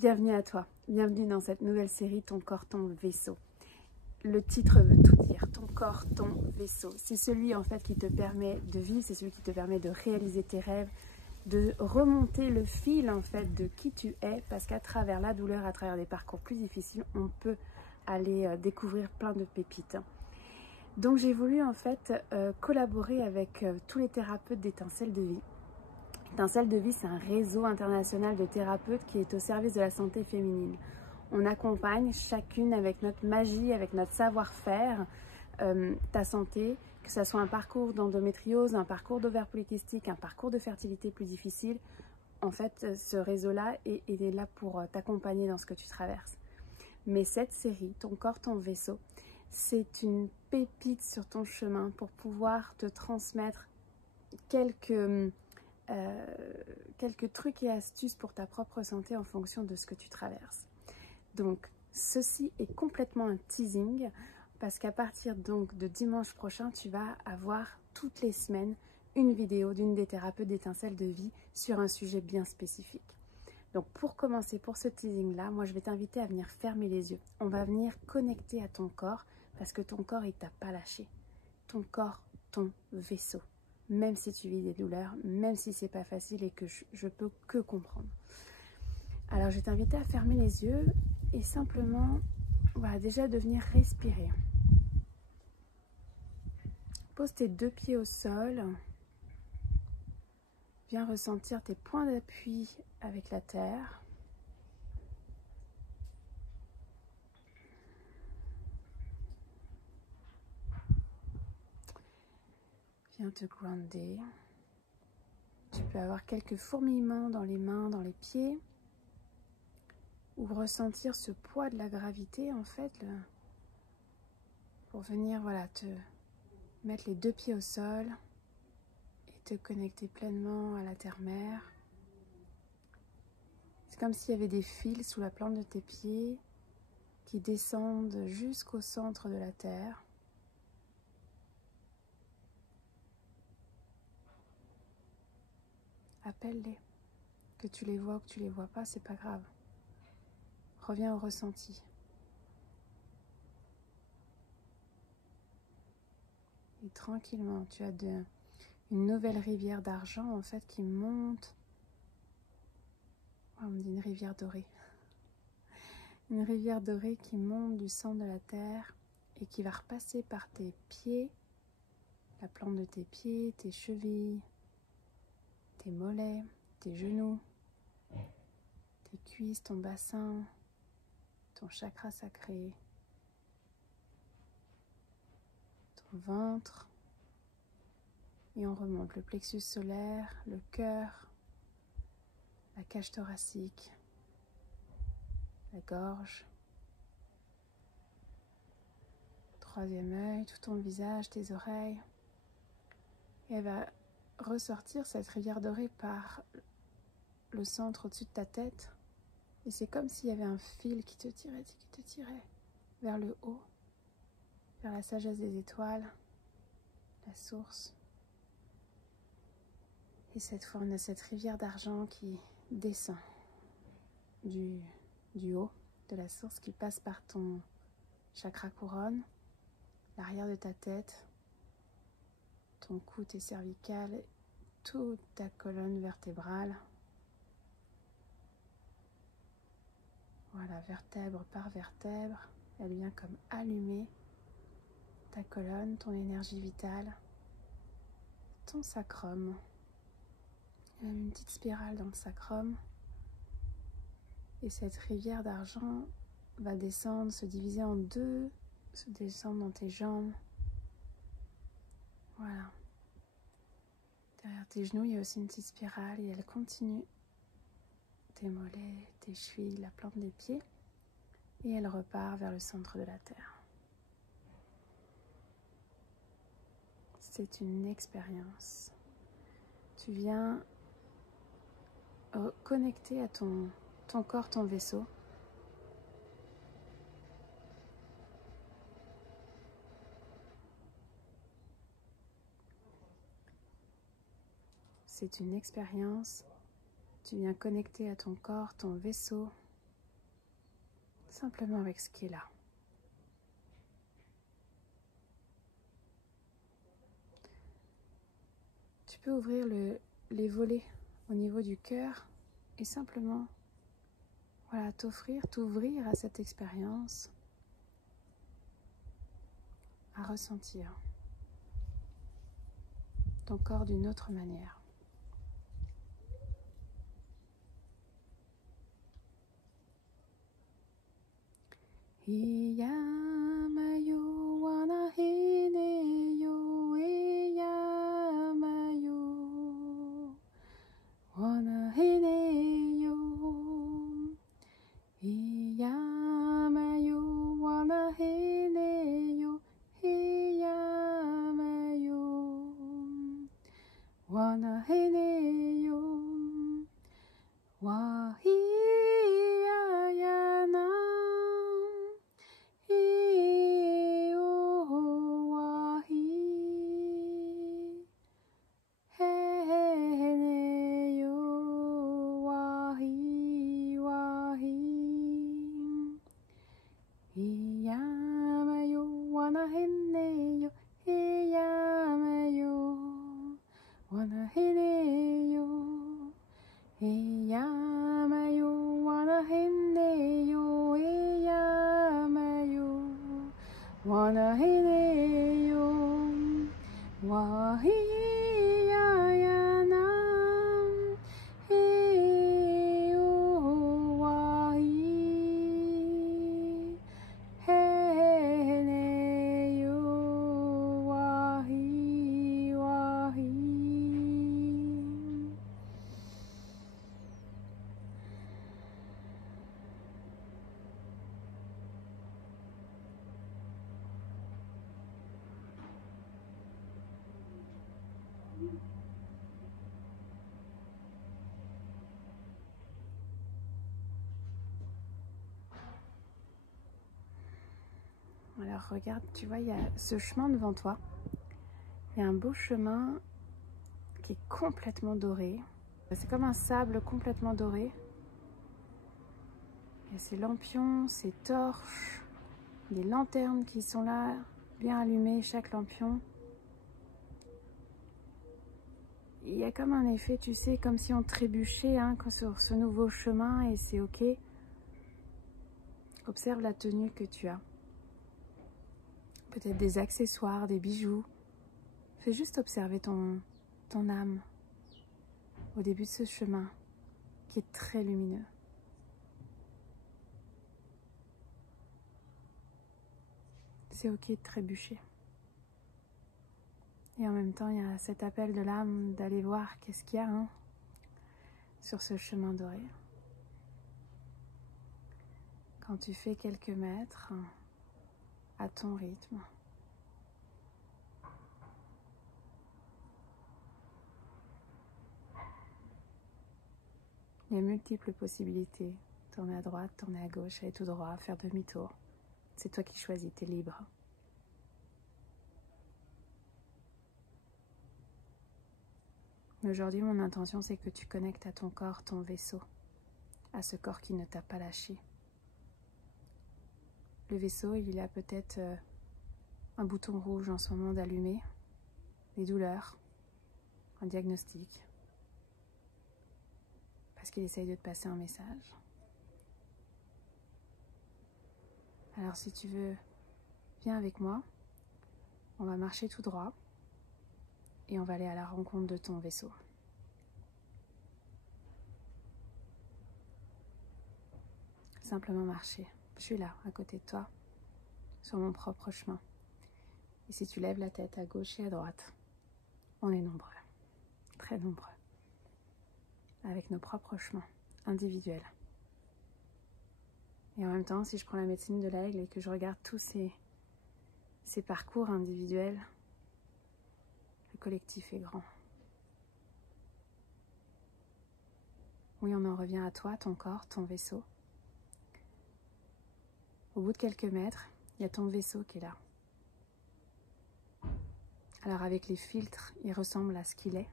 Bienvenue à toi, bienvenue dans cette nouvelle série Ton corps, ton vaisseau. Le titre veut tout dire, ton corps, ton vaisseau. C'est celui en fait qui te permet de vivre, c'est celui qui te permet de réaliser tes rêves, de remonter le fil en fait de qui tu es, parce qu'à travers la douleur, à travers des parcours plus difficiles, on peut aller découvrir plein de pépites. Donc j'ai voulu en fait collaborer avec tous les thérapeutes d'Étincelles de Vie. Étincelles de Vie, c'est un réseau international de thérapeutes qui est au service de la santé féminine. On accompagne chacune avec notre magie, avec notre savoir-faire, ta santé, que ce soit un parcours d'endométriose, un parcours d'ovaire polykystique, un parcours de fertilité plus difficile. En fait, ce réseau-là est là pour t'accompagner dans ce que tu traverses. Mais cette série, Ton corps, ton vaisseau, c'est une pépite sur ton chemin pour pouvoir te transmettre quelques trucs et astuces pour ta propre santé en fonction de ce que tu traverses. Donc, ceci est complètement un teasing parce qu'à partir donc de dimanche prochain, tu vas avoir toutes les semaines une vidéo d'une des thérapeutes d'Étincelles de Vie sur un sujet bien spécifique. Donc, pour commencer, pour ce teasing-là, moi, je vais t'inviter à venir fermer les yeux. On va venir connecter à ton corps parce que ton corps, il t'a pas lâché. Ton corps, ton vaisseau. Même si tu vis des douleurs, même si c'est pas facile et que je peux que comprendre. Alors, je vais t'inviter à fermer les yeux et simplement, voilà, déjà de venir respirer. Pose tes deux pieds au sol. Viens ressentir tes points d'appui avec la terre. Viens te grounder. Tu peux avoir quelques fourmillements dans les mains, dans les pieds. Ou ressentir ce poids de la gravité, en fait, pour venir, voilà, te mettre les deux pieds au sol et te connecter pleinement à la terre-mère. C'est comme s'il y avait des fils sous la plante de tes pieds qui descendent jusqu'au centre de la terre. Appelle-les. Que tu les vois ou que tu les vois pas, c'est pas grave. Reviens au ressenti. Et tranquillement, tu as une nouvelle rivière d'argent en fait qui monte. On me dit une rivière dorée. Une rivière dorée qui monte du centre de la terre et qui va repasser par tes pieds, la plante de tes pieds, tes chevilles, tes mollets, tes genoux, tes cuisses, ton bassin, ton chakra sacré, ton ventre. Et on remonte le plexus solaire, le cœur, la cage thoracique, la gorge, troisième œil, tout ton visage, tes oreilles. Et elle va ressortir cette rivière dorée par le centre au-dessus de ta tête. Et c'est comme s'il y avait un fil qui te tirait vers le haut, vers la sagesse des étoiles, la source. Et cette fois, on a cette rivière d'argent qui descend du haut de la source, qui passe par ton chakra couronne, l'arrière de ta tête, ton cou, tes cervicales, toute ta colonne vertébrale. Voilà, vertèbre par vertèbre, elle vient comme allumer ta colonne, ton énergie vitale, ton sacrum. Il y a une petite spirale dans le sacrum. Et cette rivière d'argent va descendre, se diviser en deux, se descendre dans tes jambes. Voilà. Derrière tes genoux, il y a aussi une petite spirale et elle continue. Tes mollets, tes chevilles, la plante des pieds. Et elle repart vers le centre de la terre. C'est une expérience. Tu viens connecter à ton corps, ton vaisseau. C'est une expérience. Tu viens connecter à ton corps, ton vaisseau, simplement avec ce qui est là. Tu peux ouvrir les volets au niveau du cœur et simplement voilà, t'ouvrir à cette expérience, à ressentir ton corps d'une autre manière. Iyamayo wanahineyo, iyamayo wanahineyo, iyamayo wanahineyo, iyamayo wanahineyo, wahiyayana. Alors regarde, tu vois, il y a ce chemin devant toi. Il y a un beau chemin qui est complètement doré. C'est comme un sable complètement doré. Il y a ces lampions, ces torches, des lanternes qui sont là, bien allumées, chaque lampion. Il y a comme un effet, tu sais, comme si on trébuchait sur ce nouveau chemin et c'est ok. Observe la tenue que tu as. Peut-être des accessoires, des bijoux. Fais juste observer ton âme au début de ce chemin qui est très lumineux. C'est ok de trébucher. Et en même temps, il y a cet appel de l'âme d'aller voir qu'est-ce qu'il y a sur ce chemin doré. Quand tu fais quelques mètres à ton rythme. Il y a multiples possibilités. Tourner à droite, tourner à gauche, aller tout droit, faire demi-tour. C'est toi qui choisis, t'es libre. Mais aujourd'hui, mon intention, c'est que tu connectes à ton corps, ton vaisseau, à ce corps qui ne t'a pas lâché. Le vaisseau, il a peut-être un bouton rouge en ce moment d'allumer, des douleurs, un diagnostic, parce qu'il essaye de te passer un message. Alors si tu veux, viens avec moi, on va marcher tout droit et on va aller à la rencontre de ton vaisseau. Simplement marcher. Je suis là, à côté de toi, sur mon propre chemin. Et si tu lèves la tête à gauche et à droite, on est nombreux, très nombreux, avec nos propres chemins individuels. Et en même temps, si je prends la médecine de l'aigle et que je regarde tous ces parcours individuels, le collectif est grand. Oui, on en revient à toi, ton corps, ton vaisseau. Au bout de quelques mètres, il y a ton vaisseau qui est là. Alors avec les filtres, il ressemble à ce qu'il est.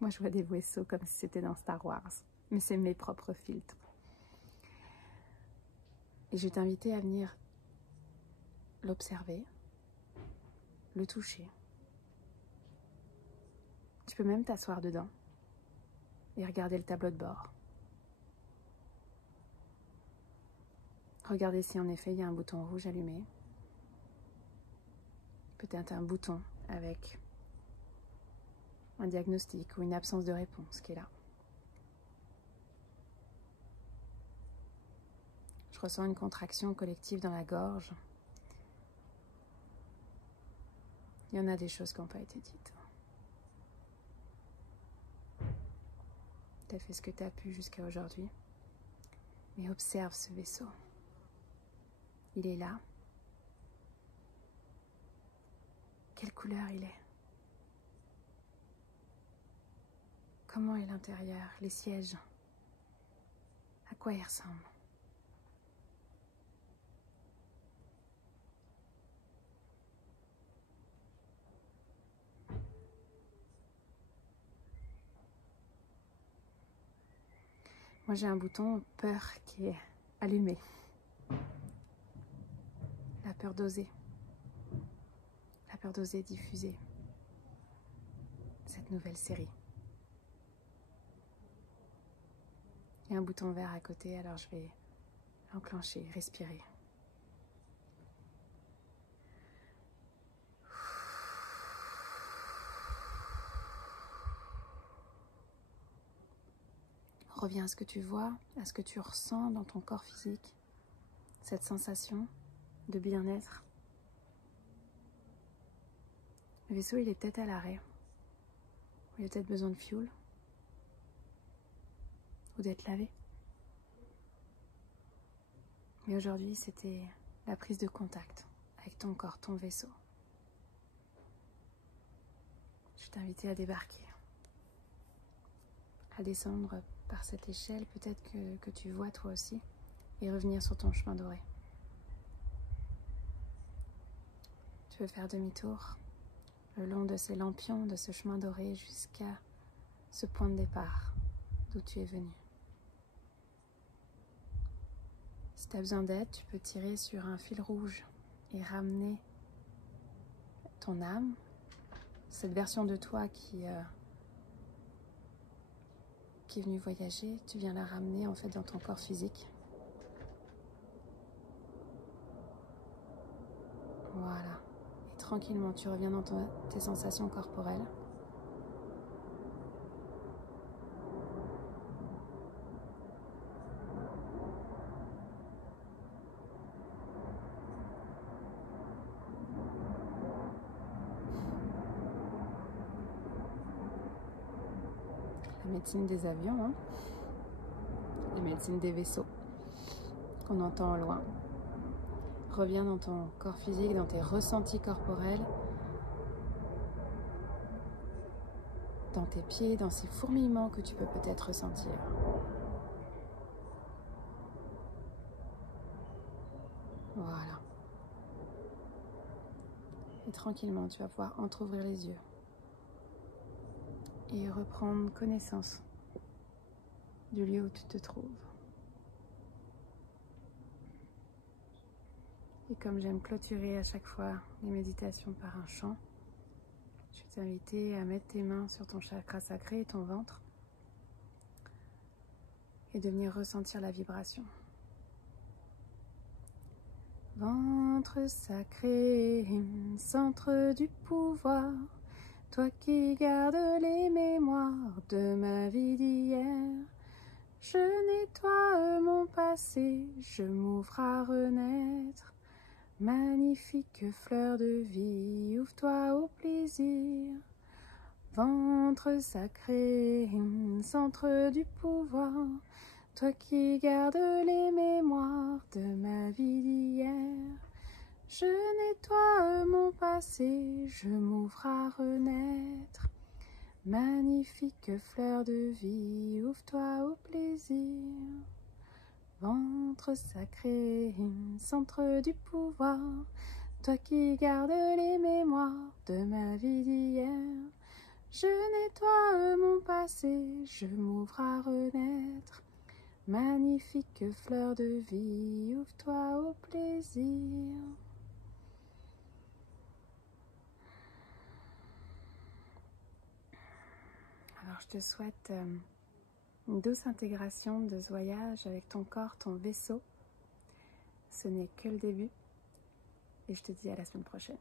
Moi, je vois des vaisseaux comme si c'était dans Star Wars, mais c'est mes propres filtres. Et je vais t'inviter à venir l'observer, le toucher. Tu peux même t'asseoir dedans et regarder le tableau de bord. Regardez si en effet il y a un bouton rouge allumé. Peut-être un bouton avec un diagnostic ou une absence de réponse qui est là. Je ressens une contraction collective dans la gorge. Il y en a des choses qui n'ont pas été dites. Tu as fait ce que tu as pu jusqu'à aujourd'hui. Mais observe ce vaisseau. Il est là. Quelle couleur il est? Comment est l'intérieur, les sièges? À quoi il ressemble? Moi j'ai un bouton peur qui est allumé. La peur d'oser. La peur d'oser diffuser cette nouvelle série. Il y a un bouton vert à côté, alors je vais enclencher, respirer. Reviens à ce que tu vois, à ce que tu ressens dans ton corps physique, cette sensation de bien-être. Le vaisseau, il est peut-être à l'arrêt. Il a peut-être besoin de fuel ou d'être lavé. Mais aujourd'hui, c'était la prise de contact avec ton corps, ton vaisseau. Je t'invitais à débarquer, à descendre par cette échelle, peut-être que tu vois toi aussi, et revenir sur ton chemin doré. Tu peux faire demi-tour le long de ces lampions, de ce chemin doré, jusqu'à ce point de départ d'où tu es venu. Si tu as besoin d'aide, tu peux tirer sur un fil rouge et ramener ton âme, cette version de toi qui est venue voyager, tu viens la ramener en fait dans ton corps physique. Voilà. Et tranquillement, tu reviens dans tes sensations corporelles. La médecine des avions, hein. La médecine des vaisseaux qu'on entend au loin. Reviens dans ton corps physique, dans tes ressentis corporels, dans tes pieds, dans ces fourmillements que tu peux peut-être ressentir. Voilà. Et tranquillement, tu vas pouvoir entrouvrir les yeux et reprendre connaissance du lieu où tu te trouves. Et comme j'aime clôturer à chaque fois les méditations par un chant, je vais t'inviter à mettre tes mains sur ton chakra sacré et ton ventre et de venir ressentir la vibration. Ventre sacré, centre du pouvoir, toi qui gardes les mémoires de ma vie d'hier, je nettoie mon passé, je m'ouvre à renaître. Magnifique fleur de vie, ouvre-toi au plaisir. Ventre sacré, centre du pouvoir, toi qui gardes les mémoires de ma vie d'hier. Je nettoie mon passé, je m'ouvre à renaître. Magnifique fleur de vie, ouvre-toi au plaisir. Ventre sacré, centre du pouvoir, toi qui gardes les mémoires de ma vie d'hier. Je nettoie mon passé, je m'ouvre à renaître. Magnifique fleur de vie, ouvre-toi au plaisir. Alors je te souhaite une douce intégration de ce voyage avec ton corps, ton vaisseau. Ce n'est que le début et je te dis à la semaine prochaine.